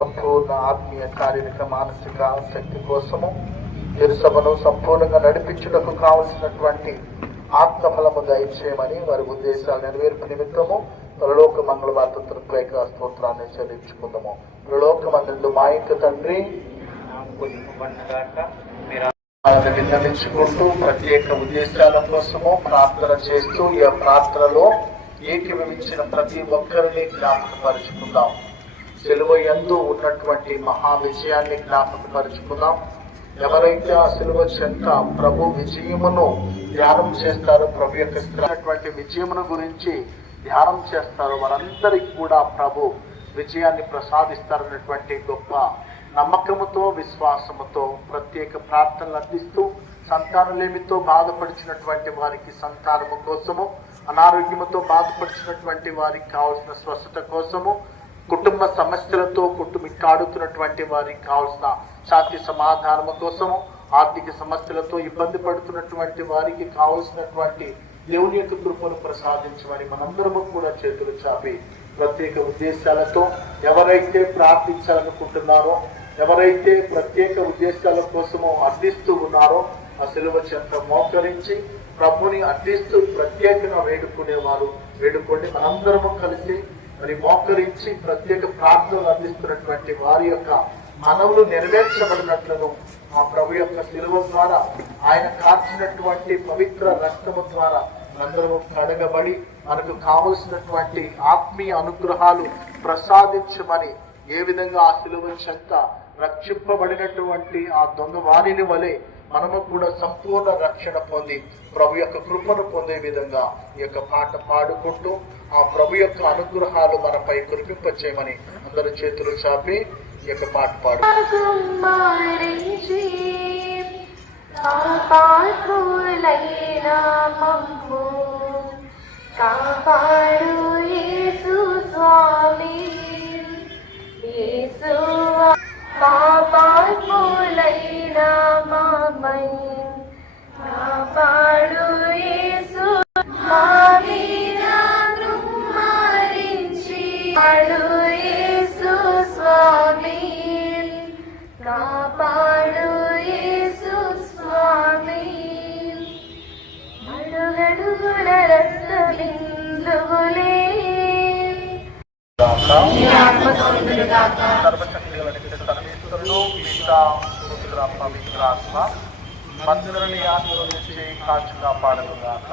సంపూర్ణ ఆత్మీయ శారీరక మానసిక శక్తి కోసము తిరుసభను సంపూర్ణంగా నడిపించుటకు కావలసినటువంటి ఆత్మఫలము దయచేయమని వారి ఉద్దేశాలు నెరవేర్పు నిమిత్తము పరలోక మంగళవార్తలకు స్తోత్రాన్ని చెల్లించుకుందాము. పరలోకమందు మా యొక్క తండ్రి విన్నవించుకుంటూ ప్రత్యేక ఉద్దేశాల కోసము ప్రార్థన చేస్తూ ఈ ప్రార్థనలో ఏకీభవించిన ప్రతి ఒక్కరిని జ్ఞాపకపరుచుకుందాం. సిలువ యందు ఉన్నటువంటి మహా విజయాన్ని జ్ఞాపకపరుచుకుందాం. ఎవరైతే ఆ సిలువ చెంత ప్రభు విజయమును ధ్యానం చేస్తారో, ప్రభు యొక్క స్థిరమైనటువంటి విజయమును గురించి ధ్యానం చేస్తారో వారందరికీ కూడా ప్రభు విజయాన్ని ప్రసాదిస్తారన్నటువంటి గొప్ప నమ్మకముతో విశ్వాసముతో ప్రత్యేక ప్రార్థనలు అందిస్తూ సంతానలేమితో బాధపడిచినటువంటి వారికి సంతానము కోసము, అనారోగ్యముతో బాధపడిచినటువంటి వారికి కావలసిన స్వస్థత కోసము, కుటుంబ సమస్యలతో కుట్టుమిట్టాడుతున్నటువంటి వారికి కావలసిన శాంతి సమాధానము కోసము, ఆర్థిక సమస్యలతో ఇబ్బంది పడుతున్నటువంటి వారికి కావలసినటువంటి దేవుని యొక్క కృపను ప్రసాదించమని మనందరము కూడా చేతులు చాపి ప్రత్యేక ఉద్దేశాలతో ఎవరైతే ప్రార్థించాలనుకుంటున్నారో, ఎవరైతే ప్రత్యేక ఉద్దేశాల కోసము అర్థిస్తూ ఉన్నారో ఆ సిలువ చెంత మోకరించి ప్రభుని అర్థిస్తూ ప్రత్యేకంగా వేడుకునేవారు వేడుకోండి. మనందరము కలిసి మరి మోకరించి ప్రత్యేక ప్రార్థనలు అందిస్తున్నటువంటి వారి యొక్క మనవులు నెరవేర్చబడినట్లను ఆ ప్రభు యొక్క సిలువ ద్వారా, ఆయన కార్చినటువంటి పవిత్ర రక్తము ద్వారా అందరూ కడగబడి మనకు కావలసినటువంటి ఆత్మీయ అనుగ్రహాలు ప్రసాదించమని, ఏ విధంగా ఆ సిలువ చెంత రక్షింపబడినటువంటి ఆ దొంగ వారిని వలె మనము కూడా సంపూర్ణ రక్షణ పొంది ప్రభు యొక్క కృపను పొందే విధంగా ఈ యొక్క పాట పాడుకుంటూ ఆ ప్రభు యొక్క అనుగ్రహాలు మనపై కురిపింపచేయమని అందరూ చేతులు చాపి ఈ యొక్క పాట పాడు. పాపాత్ములైన మామై కాపాడు యేసు, మా మీద కృమ్మరించి పాడు యేసు స్వామి, కాపాడు యేసు స్వామి. అడుగడుగుల రక్త బిందువులే పవిత్రాత్మ మందిరాన్ని ఆశీర్వదించి కాచి కాపాడుగాక.